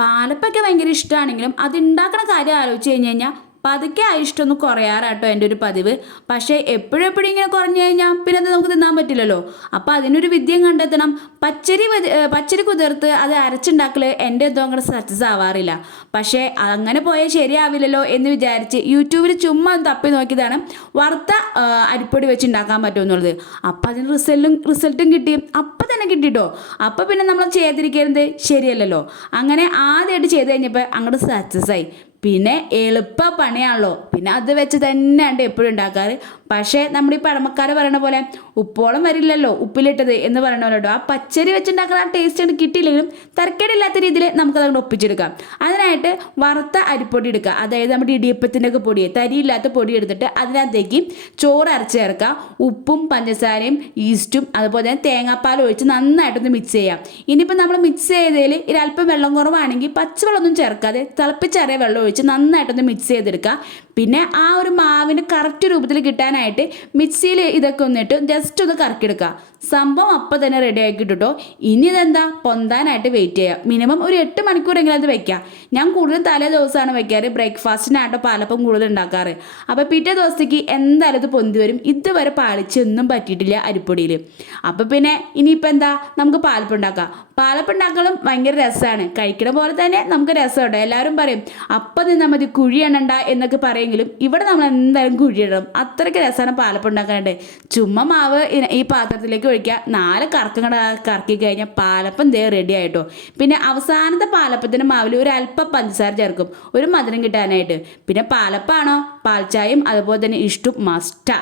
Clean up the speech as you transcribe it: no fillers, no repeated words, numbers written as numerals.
പാലപ്പൊക്കെ ഭയങ്കര ഇഷ്ടമാണെങ്കിലും അത് ഉണ്ടാക്കണ കാര്യം ആലോചിച്ച് കഴിഞ്ഞ് കഴിഞ്ഞാൽ പതുക്കെ ആ ഇഷ്ടമൊന്ന് കുറയാറാട്ടോ എൻ്റെ ഒരു പതിവ്. പക്ഷേ എപ്പോഴും എപ്പോഴും ഇങ്ങനെ കുറഞ്ഞു കഴിഞ്ഞാൽ പിന്നെ അത് നമുക്ക് തിന്നാൻ പറ്റില്ലല്ലോ. അപ്പോൾ അതിനൊരു വിദ്യം കണ്ടെത്തണം. പച്ചരി കുതിർത്ത് അത് അരച്ചുണ്ടാക്കൽ എൻ്റെ എന്തോ അങ്ങോട്ട് സക്സസ് ആവാറില്ല. പക്ഷേ അങ്ങനെ പോയാൽ ശരിയാവില്ലല്ലോ എന്ന് വിചാരിച്ച് യൂട്യൂബിൽ ചുമ്മാ തപ്പി നോക്കിയതാണ് വറുത്ത അരിപ്പൊടി വെച്ച് ഉണ്ടാക്കാൻ പറ്റുമെന്നുള്ളത്. അപ്പം അതിന് റിസൾട്ടും കിട്ടി. അപ്പം തന്നെ കിട്ടിട്ടോ. അപ്പം പിന്നെ നമ്മൾ ചെയ്തിരിക്കുന്നത് ശരിയല്ലല്ലോ. അങ്ങനെ ആദ്യമായിട്ട് ചെയ്ത് കഴിഞ്ഞപ്പോൾ അങ്ങോട്ട് സക്സസ് ആയി. പിന്നെ എളുപ്പ പണിയാണല്ലോ, പിന്നെ അത് വെച്ച് തന്നെയാണ് എപ്പോഴും ഉണ്ടാക്കാറ്. പക്ഷേ നമ്മുടെ ഈ പഴമക്കാർ പറയണ പോലെ ഉപ്പോളം വരില്ലല്ലോ ഉപ്പിലിട്ടത് എന്ന് പറയണ പോലെ കേട്ടോ. ആ പച്ചരി വെച്ചുണ്ടാക്കുന്ന ആ ടേസ്റ്റ് ആണ് കിട്ടിയില്ലെങ്കിലും തരക്കേടില്ലാത്ത രീതിയിൽ നമുക്കത് അങ്ങോട്ട് ഒപ്പിച്ചെടുക്കാം. അതിനായിട്ട് വറുത്ത അരിപ്പൊടി എടുക്കുക. അതായത് നമ്മുടെ ഇടിയപ്പത്തിൻ്റെ ഒക്കെ പൊടി, തരിയില്ലാത്ത പൊടി എടുത്തിട്ട് അതിനകത്തേക്ക് ചോറ് അരച്ച് ചേർക്കുക. ഉപ്പും പഞ്ചസാരയും ഈസ്റ്റും അതുപോലെ തന്നെ തേങ്ങാപ്പാൽ ഒഴിച്ച് നന്നായിട്ടൊന്ന് മിക്സ് ചെയ്യാം. ഇനിയിപ്പോൾ നമ്മൾ മിക്സ് ചെയ്തതിൽ ഒരല്പം വെള്ളം കുറവാണെങ്കിൽ പച്ചവെള്ളമൊന്നും ചേർക്കാതെ തിളപ്പിച്ചറിയ വെള്ളം ഒഴിച്ച് നന്നായിട്ടൊന്ന് മിക്സ് ചെയ്തെടുക്കുക. പിന്നെ ആ ഒരു മാവിന് കറക്റ്റ് രൂപത്തിൽ കിട്ടാനായിട്ട് മിക്സിയിൽ ഇതൊക്കെ ഒന്നിട്ട് ജസ്റ്റ് ഒന്ന് കറക്കിയെടുക്കുക. സംഭവം അപ്പം തന്നെ റെഡി ആക്കി കിട്ടോ. ഇനി ഇതെന്താ പൊന്താനായിട്ട് വെയിറ്റ് ചെയ്യുക. മിനിമം ഒരു 8 മണിക്കൂറെങ്കിലും അത് വെക്കുക. ഞാൻ കൂടുതൽ തലേ ദിവസമാണ് വെക്കാറ്. ബ്രേക്ക്ഫാസ്റ്റിനായിട്ടോ പാലപ്പം കൂടുതൽ ഉണ്ടാക്കാറ്. അപ്പോൾ പിറ്റേ ദിവസത്തേക്ക് എന്തായാലും ഇത് പൊന്തി വരും. ഇതുവരെ പാളിച്ചൊന്നും പറ്റിയിട്ടില്ല അരിപ്പൊടിയിൽ. അപ്പോൾ പിന്നെ ഇനിയിപ്പോൾ എന്താ, നമുക്ക് പാലപ്പം ഉണ്ടാക്കാം. പാലപ്പം ഉണ്ടാക്കലും ഭയങ്കര രസമാണ്. കഴിക്കണ പോലെ തന്നെ നമുക്ക് രസമുണ്ട്. എല്ലാവരും പറയും അപ്പം നിന്നാൽ മതി കുഴി എണ്ണണ്ട എന്നൊക്കെ പറയെങ്കിലും ഇവിടെ നമ്മൾ എന്തായാലും കുഴിയിടണം. അത്രയ്ക്ക് രസമാണ് പാലപ്പം ഉണ്ടാക്കാനായിട്ട്. ചുമ്മാ മാവ് ഈ പാത്രത്തിലേക്ക് ഒഴിക്കുക. 4 കറക്കങ്ങൾ കറക്കി കഴിഞ്ഞാൽ പാലപ്പം റെഡി ആയിട്ടോ. പിന്നെ അവസാനത്തെ പാലപ്പത്തിൻ്റെ മാവിൽ ഒരു അല്പം പഞ്ചസാര ചേർക്കും, ഒരു മധുരം കിട്ടാനായിട്ട്. പിന്നെ പാലപ്പാണോ പാൽച്ചായയും അതുപോലെ തന്നെ ഇഷ്ടം മസ്റ്റാ.